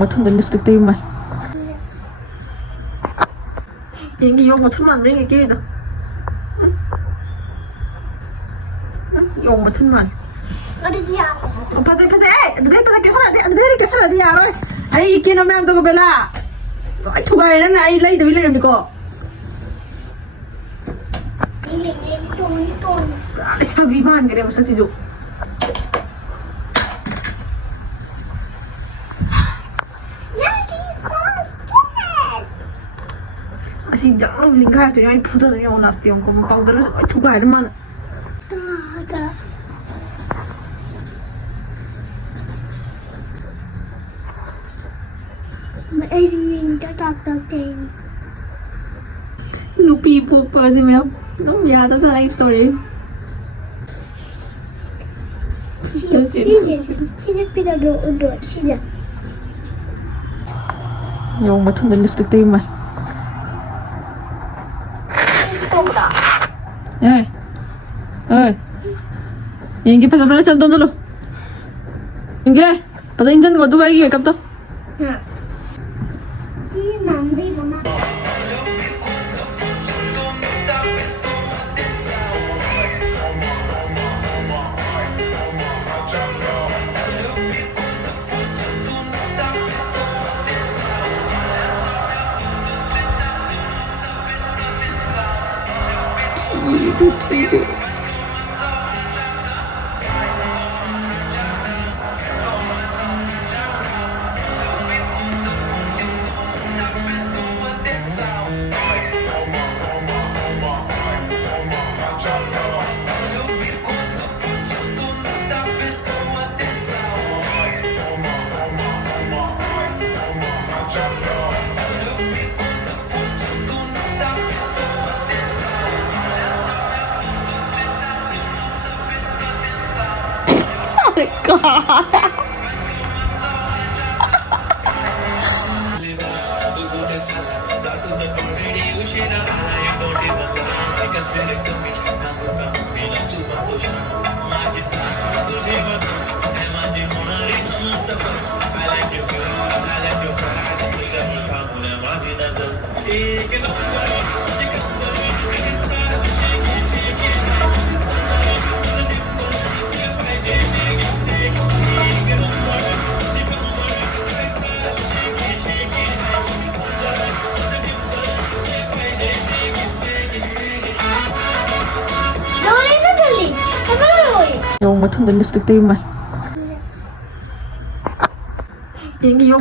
같은 데 립스틱 때문에 얘기 이거 같으면 왜 얘기해 너 이거 같으면 Đi đi à? Pase để cái sao đi à rồi ai kia nó mang tôi về là ai thu bài nó ai lấy từ lấy làm gì cô Đi lên tôm. sao bị ban cái này sao chịu Así ya no me encanta, yo hay puta de una nación como powder, ay tu cara hermano. Da. Mà em đã đọc đầu tiên. Lupi pooper si Mel. No me ha dado la historia. Size bir de doğru şimdi. Yung matunda lipstick tayo man. Yung pa sa sa doon dulu. Yung pada injan ko duga iki makeup to. Đi nằm đi mà. Itu. Yung matunda lipstick tayo man. Yung